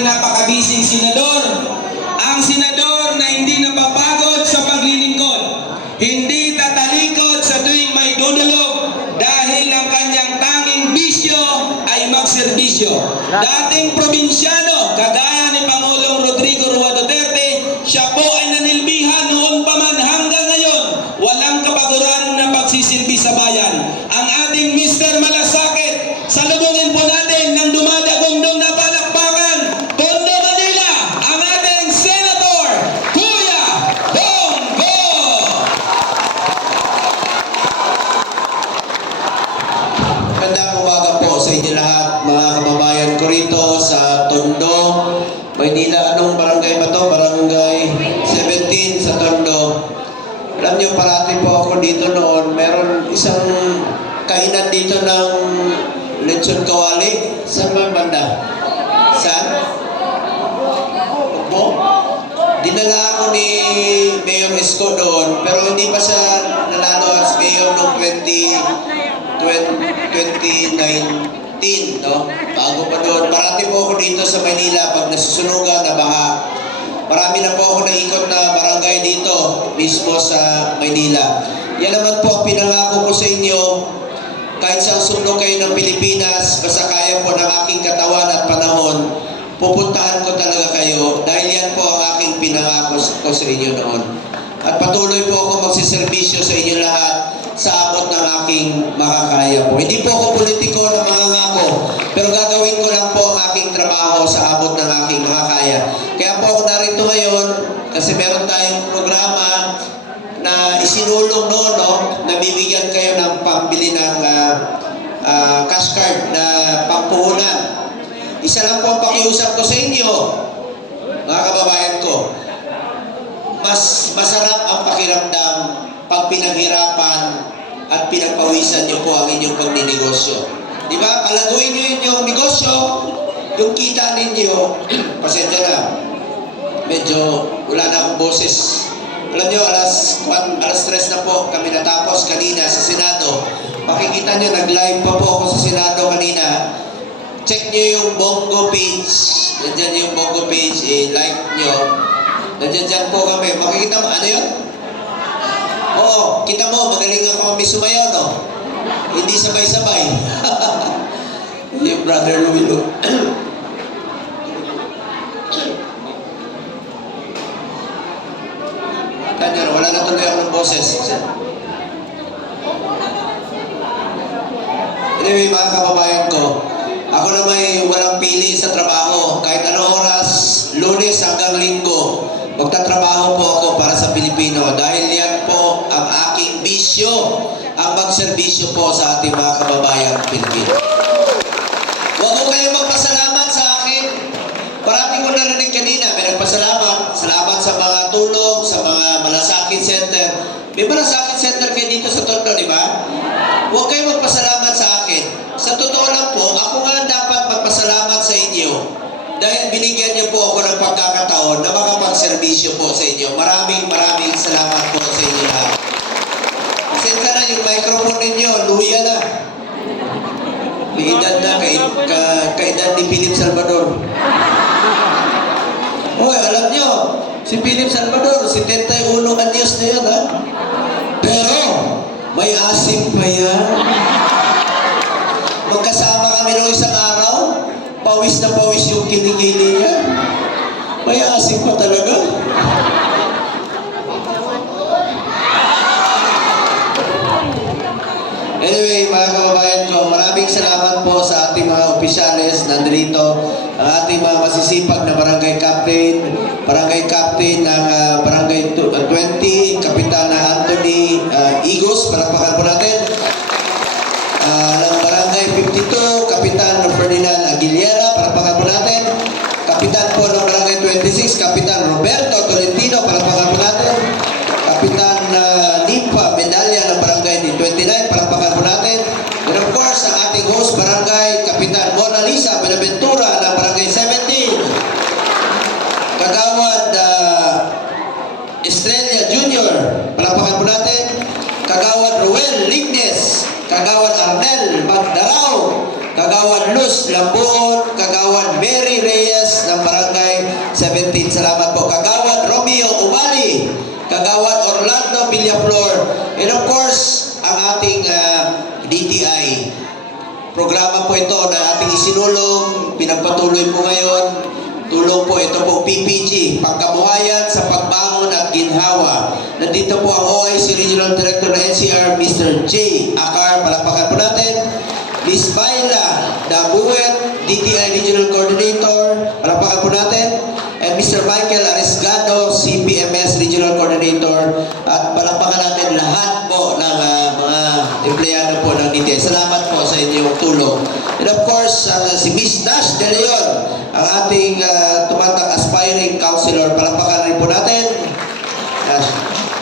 ating napakabising senador. Ang senador na hindi napapagod sa paglilingkod, hindi tatalikod sa tuwing may dudulog dahil ang kanyang tanging bisyo ay magserbisyo. Dating probinsyano, kagaya ni Pangulong Rodrigo Roa Duterte, siya po ay nanilbihan noon pa man hanggang ngayon, walang kapaguran na pagsisilbi sa bayan. Ang ating Mr. Malasakit, salubungin po natin ng dumadagundong na palakpakan, Tondo, Manila, ang ating Senator, Kuya Bongo! Magandang umaga po sa inyo lahat, mga kababayan ko rito sa Tondo, Maynila. Anong barangay ba to? Barangay 17 sa Tondo. Alam niyo, parati po ako dito noon. Meron isang kainan dito ng lechon kawali. Saan ba banda? Saan? Opo? Dinala ako ni Mayor Isko doon, pero hindi pa siya nanalo as Mayor noong 2019, no? Bago pa doon. Parati po ako dito sa Maynila pag nasusunugan na baha. Marami na po ako naikot na barangay dito, mismo sa Maynila. Yan naman po ang pinangako ko sa inyo. Kahit saan sulok kayo ng Pilipinas, basta kaya po ng aking katawan at panahon, pupuntahan ko talaga kayo dahil yan po ang aking pinangako ko sa inyo noon. At patuloy po ako magsiservisyo sa inyo lahat sa abot ng aking makakaya po. Hindi po ako politiko na mangangako, pero gagawin ko lang po ang aking trabaho sa abot ng aking makakaya. Kaya po ako narito ngayon kasi meron tayong programa na isinulong noon, no? Nabibigyan kayo ng pambili ng cash card na pampuhunan. Isa lang po ang pakiusap ko sa inyo, mga kababayan ko. Mas masarap ang pakiramdam pag pinaghirapan at pinagpawisan niyo po ang inyong pagninegosyo. Di ba? Palaguin niyo yung negosyo, yung kita ninyo. Pasensya na. Medyo wala na akong boses. Alam niyo, alas 3 na po kami natapos kanina sa Senado. Makikita niyo, nag-live pa po ako sa Senado kanina. Check niyo yung Bongo page. Nandiyan yung Bongo page, like niyo. Nandiyan po kami. Makikita mo, ano yun? Oo, kita mo, magaling ako kami sumayaw, no? Hindi sabay-sabay. Yung brother Louie. Kanya, wala na tuloy ako ng boses. Anyway, mga kababayan ko, ako na may walang pili sa trabaho. Kahit anong oras, Lunes hanggang Linggo, magtatrabaho po ako para sa Pilipino dahil yan po ang aking bisyo, ang magserbisyo po sa ating mga kababayang Pilipino. Huwag ko kayo magpasalamat sa akin. Parami ko narinig kanina, may nagpasalamat. Salamat sa mga tulong, sa mga malasakit center. May malasakit center kayo dito sa Tondo, di ba? Huwag kayo magpasalamat sa akin. Sa totoo lang po, ako nga dapat magpasalamat sa inyo dahil binigyan niyo po ako ng pagkakataon na makapagserbisyo po sa inyo. Maraming salamat po sa inyo lahat. Pasensya na yung microphone ninyo, luya na. May edad na, kaedad ni Philip Salvador. Hoy, alam niyo, si Philip Salvador, 71 anyos na yun, ha? Pero, may asim pa yan. Magkasama kami noong isang araw, pawis na pawis yung kilikili niya. May asim pa talaga. Anyway, mga kababayan ko, maraming salamat po sa ating mga opisyales nandito, ang ating mga masisipag na barangay captain ng barangay 20, Kapitan Anthony Igos, palakpakan po natin. Ng barangay 52, Kapitan Ferdinand Aguilera, palakpakan po natin. Kapitan po ng barangay 26, Kapitan Roberto Tolentino, palakpakan po natin. Kapitan Nimpa Medalya ng barangay 29, palakpakan po natin. And of course, ang ating host barangay, Kapitan Mona Lisa Benaventura ng barangay 17. Kagawad Estrella Jr., palakpakan po natin. Kagawad Ruel Lignes, Kagawad Arnel Magdarao, Kagawad Luz Lambuon, Kagawad Mary Reyes ng Barangay 17. Salamat po. Kagawad Romeo Umali, Kagawad Orlando Villaflor, and of course, ang ating DTI. Programa po ito na ating isinulong, pinagpatuloy po ngayon. Tulong po ito po PPG, Pangkabuhayan sa Pagbangon at Ginhawa. Nandito po ang OIC Regional Director ng NCR, Mr. J. Akar. Palakpakan po natin. Ms. Baila Dabuet, DTI Regional Coordinator. Palakpakan po natin. And Mr. Michael Aresgado, CPMS Regional Coordinator. At palakpakan natin lahat po ng mga empleyado po ng DTI. Salamat po sa inyong tulong. And of course, si Ms. Nash De Leon, ang ating tumatang aspiring councilor. Palakpakan rin po natin.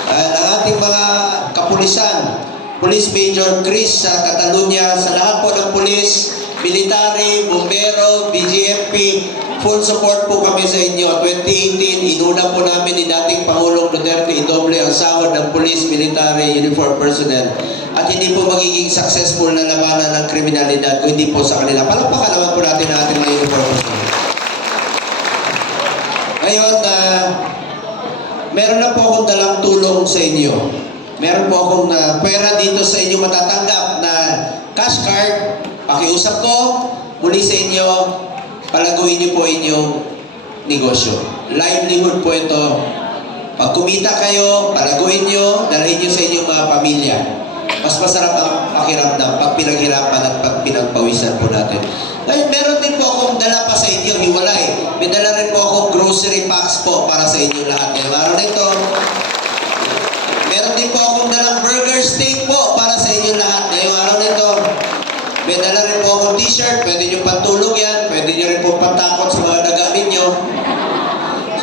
Ang ating mga kapulisan, Police Major Chris sa Catalunya, sa lahat po ng pulis, military, bumbero, BGMP, full support po kami sa inyo. 2018, inuna po namin ni dating Pangulong Duterte idoble ang sahod ng police, military, uniform personnel. At hindi po magiging successful na labanan ng kriminalidad kung hindi po sa kanila. Palakpakan naman po natin ang ating mga uniform personnel. Ngayon, meron na po akong dalang tulong sa inyo. Meron po akong pera dito sa inyo matatanggap na cash card. Pakiusap ko muli sa inyo, palaguin niyo po inyong negosyo. Livelihood po ito. Pag kumita kayo, palaguin niyo, dalhin niyo sa inyong mga pamilya. Mas masarap ang pakiramdam pag pinaghirapan at pag pinagpawisan po natin. Ngayon, meron din po akong dala pa sa inyo, hiwalay. May dala rin po akong grocery packs po para sa inyo lahat. Ngayong araw na ito, meron din po akong dalang burger steak po para sa inyo lahat. Ngayong araw na ito, may dala rin po akong t-shirt. Pwede nyo pantulog yan. Pwede nyo rin po pantakot sa mga daga ninyo.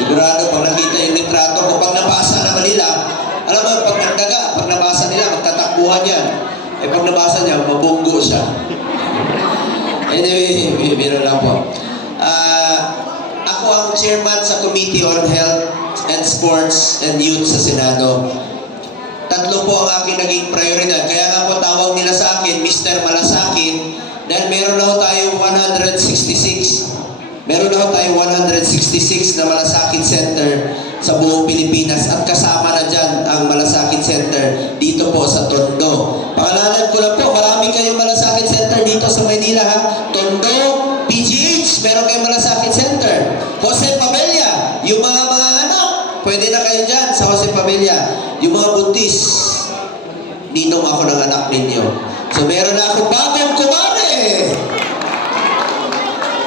Sigurado pag nakita yung litrato ko, pag nabasa naman nila, alam mo, pag nagdaga, pag nabasa nila, magtatakbuhan yan. Eh pag nabasa niya, mabunggo siya. Anyway, biro lang po. Ako ang chairman sa Committee on Health and Sports and Youth sa Senado. Tatlo po ang aking naging prioridad. Kaya nga po tawag nila sa akin, Mr. Malasakit, dahil meron na ho tayo 166. Meron na ho tayo 166 na Malasakit Center sa buong Pilipinas at kasama na dyan ang Malasakit Center dito po sa Tondo. Pangalanan ko lang po, marami kayong Malasakit Center dito sa Maynila ha. Tondo, PGH, meron kayong Malasakit Center. Jose Pabella, yung mga anak, pwede na kayo dyan sa Jose Pabella. Yung mga buntis, ninong ako ng anak ninyo. So meron na akong bagong kumare.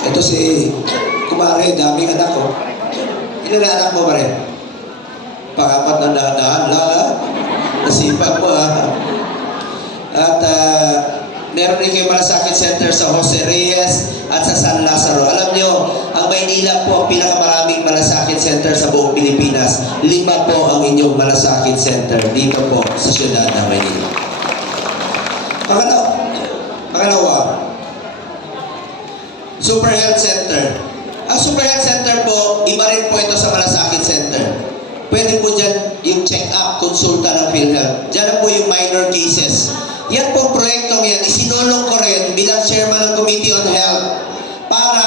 Ito si kumare, daming anak ko. Ilan na anak mo ba rin? Pangapat na dahan lang ha? Nasipag mo ha? At meron rin kayo Malasakit Center sa Jose Reyes at sa San Lazaro. Alam nyo, ang Maynila po ang pinakamaraming Malasakit Center sa buong Pilipinas. 5 po ang inyong Malasakit Center dito po sa siyudad ng Maynila. Pangalawa, Super Health Center. Ang Super Health Center po, iba rin po ito sa Malasakit Center. Pwede po dyan yung check-up, konsulta ng PhilHealth. Dyan po yung minor cases. Yan pong proyektong yan, isinulong ko rin bilang chairman ng Committee on Health para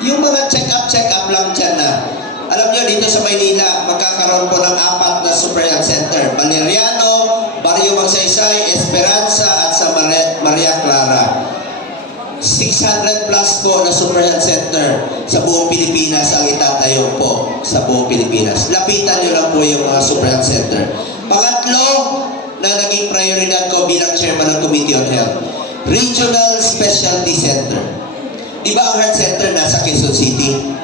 yung mga check-up lang dyan na. Alam nyo, dito sa Maynila, magkakaroon po ng 4 na Super Health Center. Valeriano, Barrio Magsaysay, Esperanza at sa Maria Clara. 600 plus po na Super Health Center sa buong Pilipinas ang itatayo po sa buong Pilipinas. Lapitan nyo lang po yung mga Super Health Center. Pangatlo na naging prioridad ko bilang chairman ng Committee on Health, Regional Specialty Center. Di ba ang Heart Center nasa Quezon City?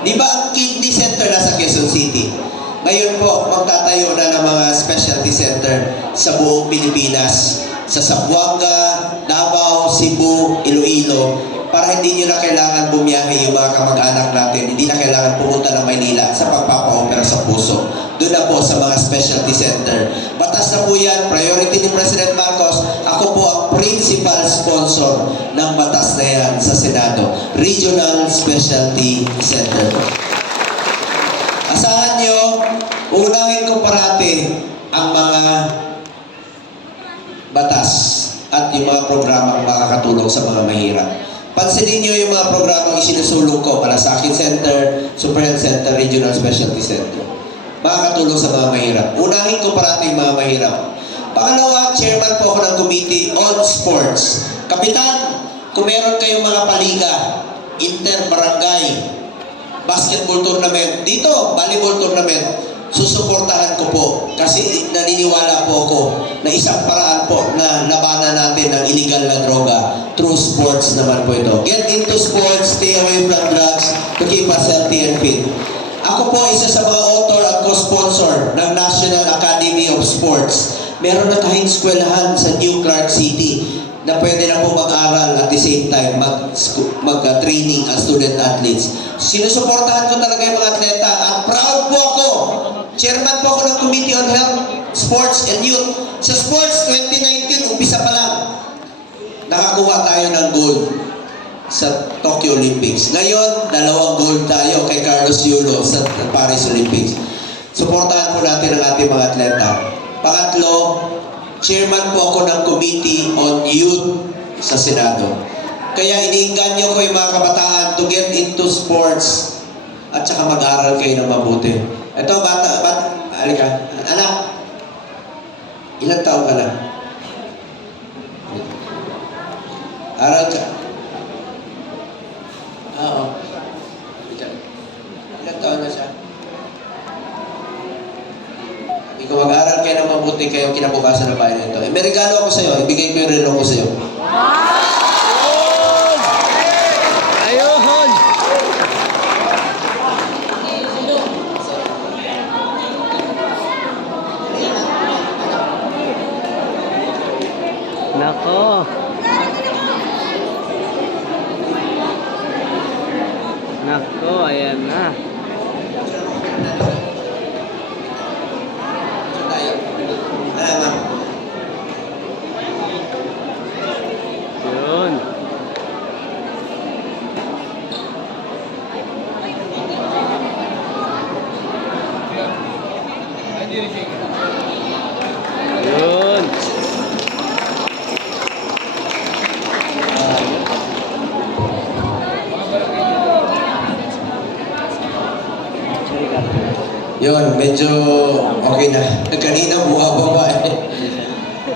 Di ba ang Kidney Center nasa Quezon City? Ngayon po, magtatayo na ng mga specialty center sa buong Pilipinas. Sa Zamboanga, Davao, Cebu, Iloilo, para hindi nyo na kailangan bumiyahe yung mga kamag-anak natin. Hindi na kailangan pumunta ng Maynila sa pagpapa-opera sa puso. Doon na po sa mga specialty center. Batas na po yan, priority ni President Marcos. Ako po ang principal sponsor ng batas na yan sa Senado. Regional Specialty Center. Asahan nyo, unahin ko parati ang mga batas at yung mga programang makakatulong sa mga mahirap. Pansinin niyo yung mga programang isinusulong ko para sa Akin Center, Super Health Center, Regional Specialty Center. Makakatulong sa mga mahirap. Unahin ko parati yung mga mahirap. Pangalawa, chairman po ako ng Committee on Sports. Kapitan, kung meron kayong mga paliga, inter-barangay, basketball tournament, dito, volleyball tournament, susuportahan ko po kasi naniniwala po ako na isang paraan po na labanan natin ang illegal na droga through sports naman po ito. Get into sports, stay away from drugs to keep us healthy and fit. Ako po isa sa mga author at co-sponsor ng National Academy of Sports. Meron na tayong eskwelahan sa New Clark City na pwede na po mag-aral at the same time mag-training ang student athletes. Sinusuportahan ko talaga yung mga atleta at proud po ako. Chairman po ako ng Committee on Health, Sports and Youth. Sa sports, 2019, umpisa pa lang. Nakakuha tayo ng gold sa Tokyo Olympics. Ngayon, 2 gold tayo kay Carlos Yulo sa Paris Olympics. Suportahan po natin ang ating mga atleta. Pangatlo, chairman po ako ng Committee on Youth sa Senado. Kaya iniinganyo ko yung mga kabataan to get into sports at saka mag-aral kayo ng mabuti. Ito, bata, halika. Anak, ilang taon ka na? Aral ka? Oo. Ilang taon na siya? Kung mag-aaral kayo ng mabuti kayo kinabukasan ng bayan nito. May regalo ako sa iyo. Ibigay ko yung relo ko sa iyo. Ayun! Nako! Nako, ayan na. Yun. Yun. Yun, medyo okay na. Kanina bumababa eh.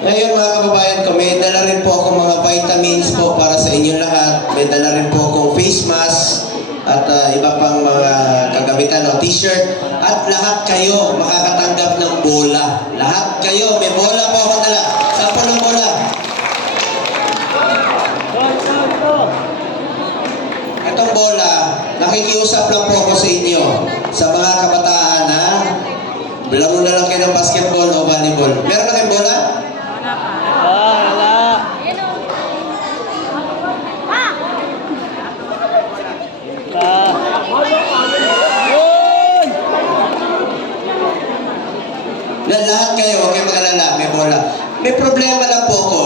Ngayon mga kababayan ko, may dala rin po ako mga vitamins po para sa inyo lahat. May dala rin po akong face mask at iba pang mga kagamitan o t-shirt. At lahat kayo makakatanggap ng bola. Lahat kayo, may bola po ako dala. Saan po ng bola? Itong bola, nakikiusap lang po ako sa inyo, sa mga kabataan na laro na lang kayo ng basketball o volleyball. Meron na kayong bola? Wala. Yun! Lahat kayo, huwag kayong mag-alala, may bola. May problema lang po ako.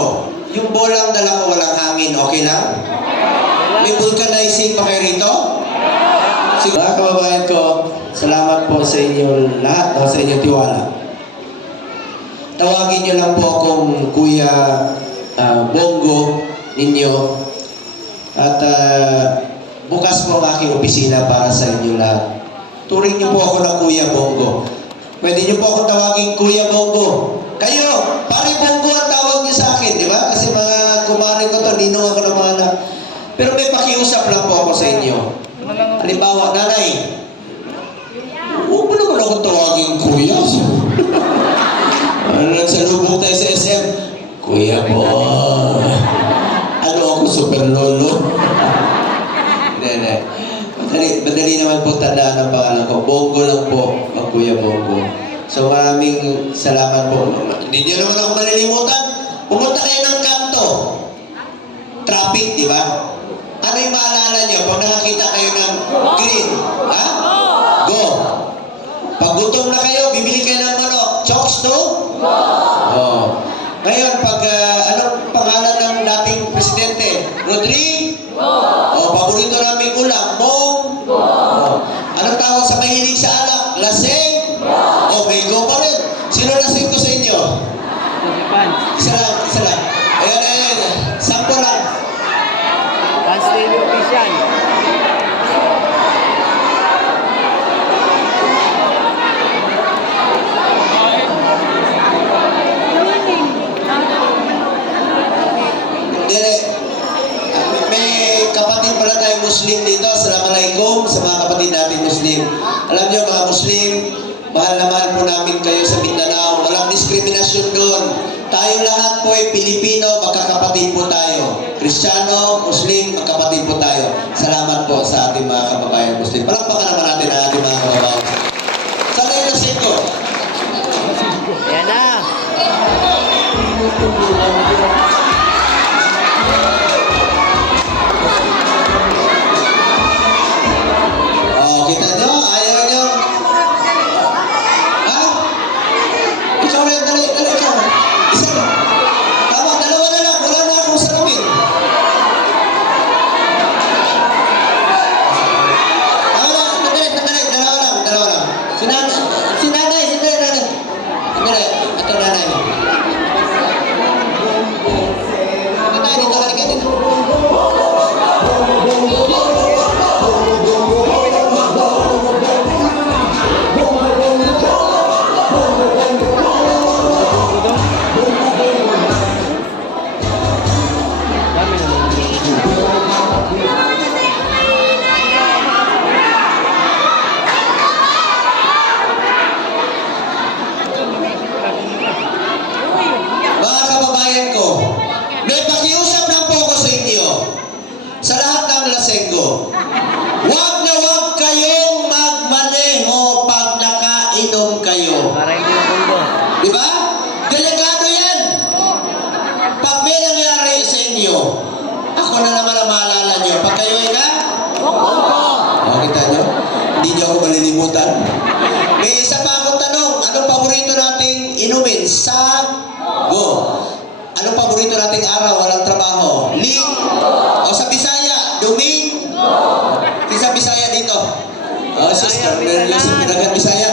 Yung bola ang dala ko walang hangin, okay lang? May vulcanizing pa kayo rito? Sige, mga kababayan ko, salamat po sa inyo lahat o sa inyong tiwala. Tawagin niyo lang po akong Kuya Bongo ninyo. At bukas po ang aking opisina para sa inyo lahat. Turing niyo po ako ng Kuya Bongo. Pwede niyo po akong tawagin Kuya Bongo. Kayo, pare Bongo ang tawag niyo sa akin, di ba? Kasi mga kumari ko to, ninong ako ng mga anak. Pero may pakiusap lang po ako sa inyo. Halimbawa, nanay, huwag mo naman akong tawagin Kuya. Nagsalubong tayo sa SM. Kuya po. Ano ako, super lolo? Hindi. Madali naman po tandaan ang pangalan ko. Bongo lang po, ang Kuya Bongo. So maraming salamat po. Hindi niyo naman ako malilimutan. Pumunta kayo ng kanto. Traffic, di ba? Ano yung maalala niyo pag nakakita kayo ng green? Ha? Go! Pag gutom na kayo, bibili kayo ng manok. Chokes to? Oh. Ngayon, pag anong pangalan ng dating presidente? Rodrigo? Oh, paborito namin ulam. Mong? Oh. Anong tawag sa mahilig sa alak? Laseng? Oh, may go pa rin. Sino laseng ko sa inyo? Isa lang. Ayan. Sampo lang. TV official. Hindi, may kapatid pala tayong Muslim dito. Assalamualaikum sa mga kapatid natin Muslim. Alam niyo mga Muslim, mahal na mahal po namin kayo sa Mindanao. Walang diskriminasyon doon. Tayo lahat po ay Pilipino, magkakapatid po tayo. Kristiyano, Muslim, magkapatid po tayo. Salamat po sa ating mga kababayan Muslim. Palakpakan naman natin ang ating mga kababayan. Sa ngayon na singko. Ayan na. Oh, kita nyo? Ayaw nyo? Ha? Ikaw rin, dali, ikaw. Isa na. Tama, dalawa na lang. Wala na akong salamin. Dalawa lang. Si nanay. Dali, ito nanay. Nanay, dito ka dito. Dami naman. Mga kababayan ko, may pakiusap lang po ako sa inyo sa lahat ng lasenggo. Huwag na huwag kayong magmaneho pag nakainom kayo. Para hindi mabundo. Di ba? Delikado yan. Pag may nangyari sa inyo, ako na naman ang maalala nyo. Pag kayo ay na, kita nyo? Hindi nyo ako malilimutan. May isa pa akong tanong. Anong paborito nating inumin? Sago. Anong paborito nating araw? Walang trabaho? O sa Bisaya? Sa Bisaya dito. Sister, Pinagat Bisaya.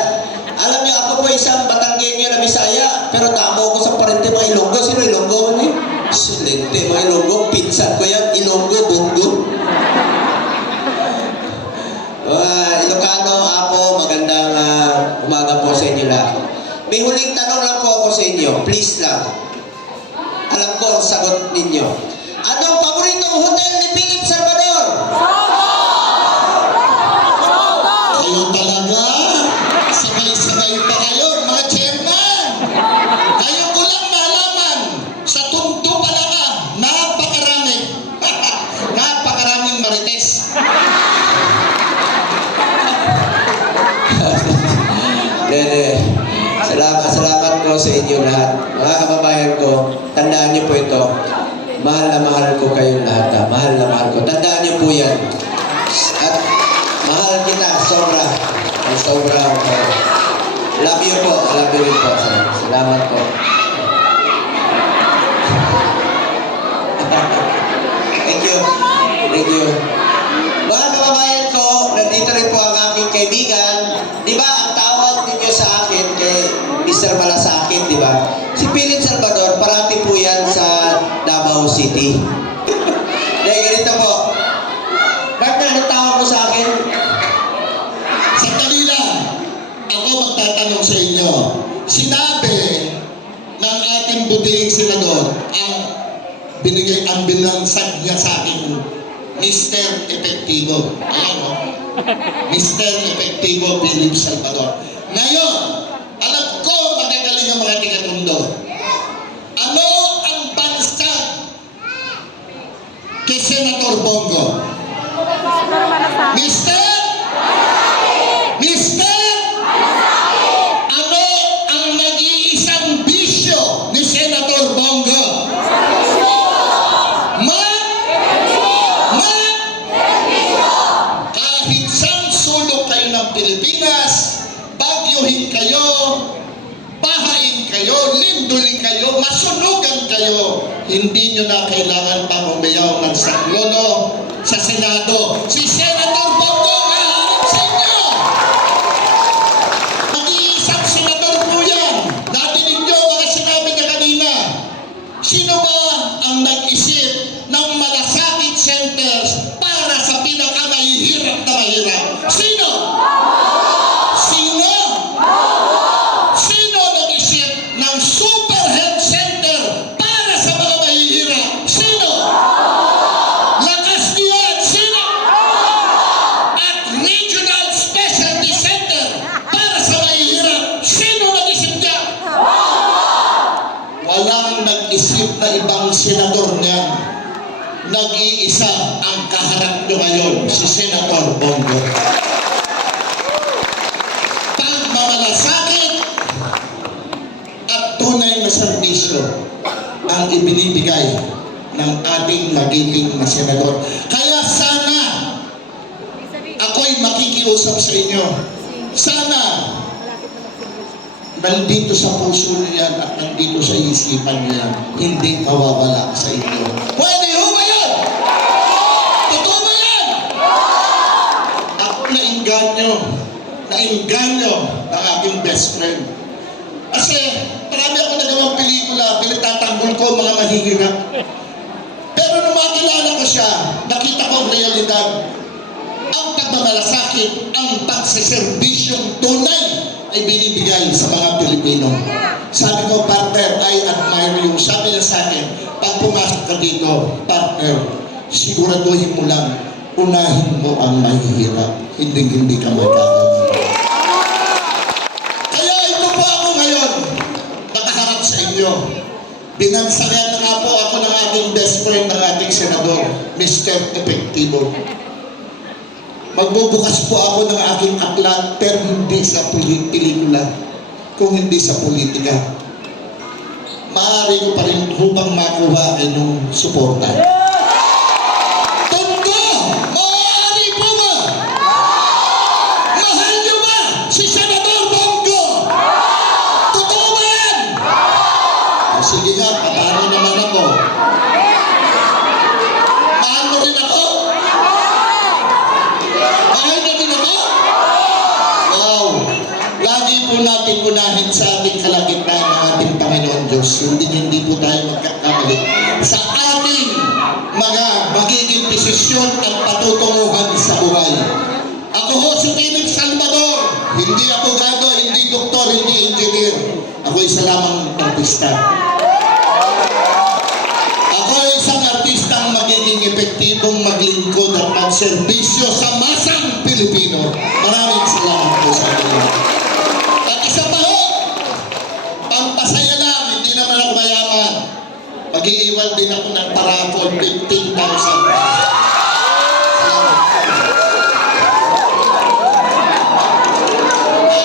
Alam niyo, ako po isang Batanggenyo na Bisaya, pero tamo ko sa parente mga Ilonggo. Sino Ilonggo? Silente, mga Ilonggo. Pinsan ko yan. Ilonggo, Bungo. Ilocano, ako, magandang umaga po sa inyo lahat. May huling tanong lang po ako sa inyo. Please lang. Alam ko ang sagot ninyo. Anong paboritong hotel ni Philip Salvador? Kayo talaga? Sabay-sabay pa kayo, mga chairman! Kayo ko lang malaman, sa tungto pala ka, napakarami. Napakaraming marites. Salamat po sa inyo lahat. Mga kababayan ko, tandaan niyo po ito. Mahal na mahal ko kayong lahat. Mahal na mahal ko. Tandaan niyo po yan. At mahal kita, sobra. Ang sobra ako. Love you po. Love you rin po. Salamat po. Thank you. Thank you. Mga kababayan ko, nandito rin po ang aking kaibigan. Di ba, ang tawag ninyo sa akin kay Mr. Malasakit, di ba? Si Philip Salvador, parati po yan sa Davao City. Dahil ganito po. Partner, anong tawag mo sa akin? Sandali lang, ako magtatanong sa inyo. Sinabi ng ating buting senador, ang binansag niya sa akin, Mr. Epektibo. Ayan o. Mr. Epektibo Philip Salvador. Ngayon, alam ko magagaling ang mga tiga-Tondo. Ano ang bansag kay Senator Bongo? Mr. Ano ang nag-iisang bisyo ni Senator Bongo? Kahit saan sulok kayo ng Pilipinas, bagyuhin kayo, bahain kayo, lindulin kayo, masunugan kayo, hindi nyo na kailangan pang umayaw ng saklolo sa Senado. Si Senator Bongo ay harap sa inyo! Nag-iisang senador po yan. Nadinig nyo mga sinabi niya kanina. Sino ba ang nag-isip ng Malasakit Centers na ibang senador niyan. Nag-iisa ang kaharap nyo ngayon, si Senator Bongo. Pagmamalasakit at tunay na serbisyo ang ibinibigay ng ating magiging na senador. Kaya sana ako'y makikiusap sa inyo. Sana nandito sa puso niyan at nandito sa isipan niyan, hindi mawawala sa inyo. Pwede ho ba yan? Totoo ba yan? Ako nainganyo ng aking best friend. Kasi marami ako nagawang pelikula, pinagtatanggol ko mga mahihirap. Pero nung makilala ko siya, nakita ko ang realidad. Ang pagmamalasakit, ang pagsiserbisyong tunay ay binibigay sa mga Pilipino. Sabi ko, partner, I admire you. Sabi niya sa akin, pag pumasok ka dito, partner, siguraduhin mo lang, unahin mo ang mahihirap. Hindi ka magkakaroon. Kaya ito po ako ngayon, nakaharap sa inyo. Binagsagan na nga po ako ng ating best friend, ng ating senador, Mr. Epektibo. Magbubukas po ako ng aking aklat, pero hindi sa pelikula, kung hindi sa politika. Maaari ko pa rin upang makuha inyong suporta. Tondo! Maaari po ba? Mahal niyo ba si Senador Bongo? Totoo ba yan? Sige nga, paano naman ako? Mahal mo rin ako? Mahal na din ako? Wow! Lagi po natin unahin sa ating kalagitnaan ng ating Panginoon Diyos. Hindi po tayo magkakamali. Sa ating mga magiging desisyon at patutunguhan sa buhay. Ako ho si Philip Salvador. Hindi abogado, hindi doktor, hindi engineer. Ako isa lamang artista. Ako ay isang artistang magiging epektibong maglingkod at magserbisyo sa masang Pilipino. Maraming salamat po sa inyo. At isa pa ho, pampasaya lang, hindi naman ako mayaman. Mag-iiwan din ako ng parapol, 15,000.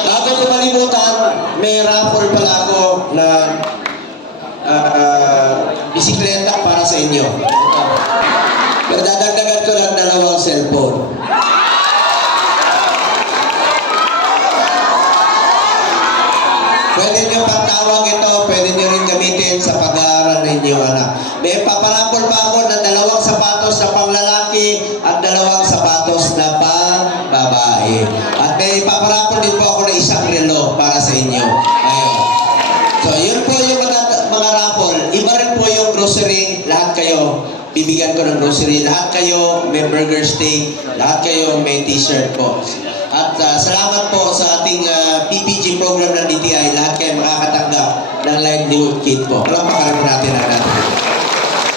Bago ko malimutan, may raffle pala ako na bisikleta para sa inyo. Pero dadagdagan ko ng 2 cellphone. Pwede nyo pagtawag ito, pwede nyo rin gamitin sa pag-aaral ninyong anak. May paparapol pa ako ng 2 sapatos na panglalaki at 2 sapatos na pang-babae. At may paparapol din po ako ng 1 relo para sa inyo. Ayun. So, yun po yung mga raffle. Iba rin po yung grocery. Lahat kayo, bibigyan ko ng grocery. Lahat kayo may burger steak. Lahat kayo may t-shirt po. At salamat po sa ating PPG program ng DTI. Lahat kayo makakatanggap ng livelihood kit po. Palampakan natin ang natin.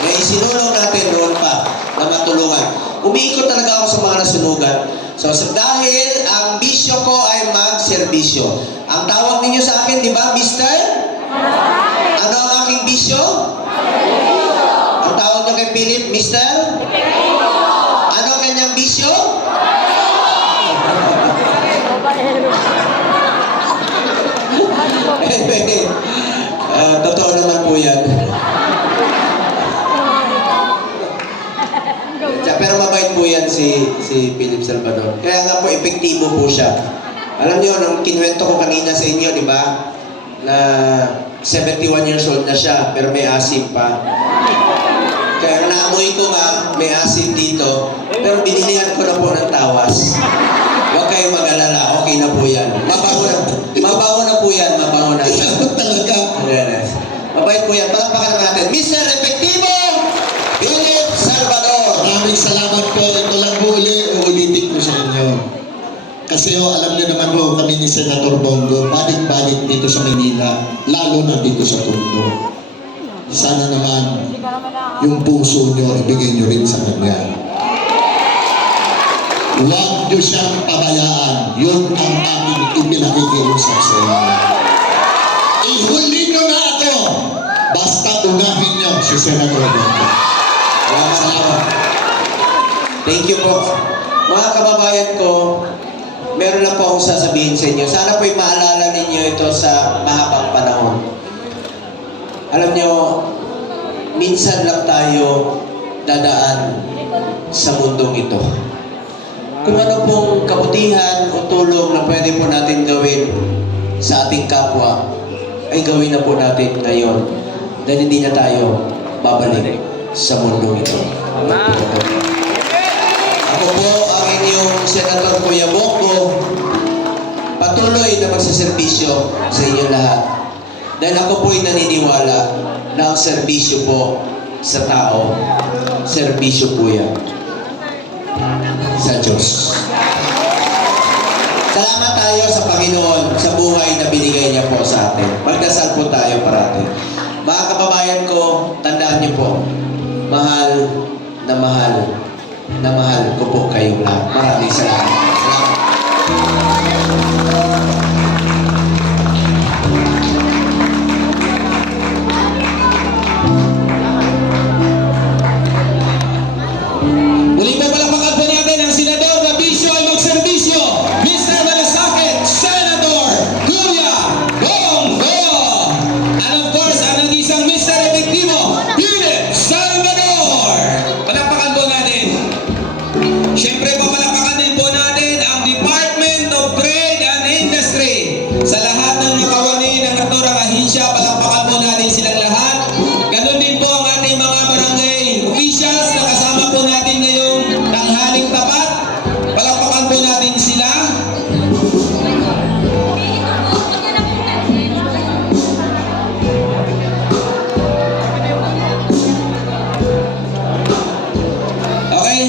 May sinulong natin roon pa na matulungan. Umiikot talaga ako sa mga nasunugan. So, dahil ang bisyo ko ay mag-serbisyo. Ang tawag ninyo sa akin, di ba, Mr.? Ano ang aking bisyo? Ang tawag nyo kay Philip, Mr.? Ano ang kanyang bisyo? Totoo naman po yan. Pero mabait po yan si Philip Salvador. Kaya nga po, epektibo po siya. Alam niyo, nung kinuwento ko kanina sa inyo, di ba? Na 71 years old na siya, pero may asim pa. Kaya naamoy ko nga, may asim dito, pero binilihan ko na po ng tawas. Huwag kayong mag-alala, okay na po yan. Mabaho na po yan, mabaho na. Talaga. Mabait po yan. Palakpakan natin. Mr. Epektibo Philip Salvador. Maraming salamat po. Ito lang po uulitin ko sa inyo. Kasi alam niyo naman po, kami ni Senator Bongo, balik-balik dito sa Manila, lalo na dito sa Tondo. Sana naman, yung puso niyo, ibigay niyo rin sa kanya. Huwag niyo siyang pabayaan. Yun ang aking ipinakikiusap sa inyo. Ihuli niyo na ako. Basta unahin niyo si Senador Bongo. Salamat. Thank you po. Mga kababayan ko, meron na po akong sasabihin sa inyo. Sana po'y maalala ninyo ito sa mahabang panahon. Alam nyo, minsan lang tayo dadaan sa mundong ito. Kung ano pong kabutihan o tulong na pwede po natin gawin sa ating kapwa, ay gawin na po natin ngayon dahil hindi na tayo babalik sa mundong ito. Tama. Ako po ang inyong Senator Kuya Bongo, patuloy na magsaservisyo sa inyo lahat. Dahil ako po'y naniniwala na ang serbisyo po sa tao, serbisyo po yan sa Diyos. Salamat tayo sa Panginoon sa buhay na binigay niya po sa atin. Magdasal po tayo parati. Mga kababayan ko, tandaan niyo po, mahal na mahal na mahal ko po kayong lahat. Maraming salamat. Salamat. Muli po palakpakan po natin ang Senador na bisyo ay magserbisyo, Mr. Malasakit, Senator Kuya Bongo. And of course, ang nag-isang Mr. Efectivo, Philip Salvador. Palakpakan po natin. Siyempre po palakpakan din po natin ang Department of Trade and Industry. Sa lahat ng nakawani ng naturang ahinsya, palakpakan po natin silang lahat. Ganon din po ang ating mga barangay officials na kasama po natin ngayong tanghaling tapat. Palakpakan po natin sila. Okay?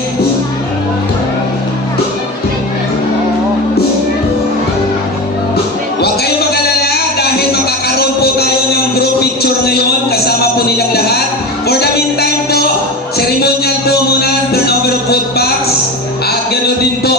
Huwag kayong mag-alala dahil makakaroon po tayo ng group picture ngayon kasama po nilang lahat. For the meantime po, ceremonial po muna, turnover of food packs at ganoon din po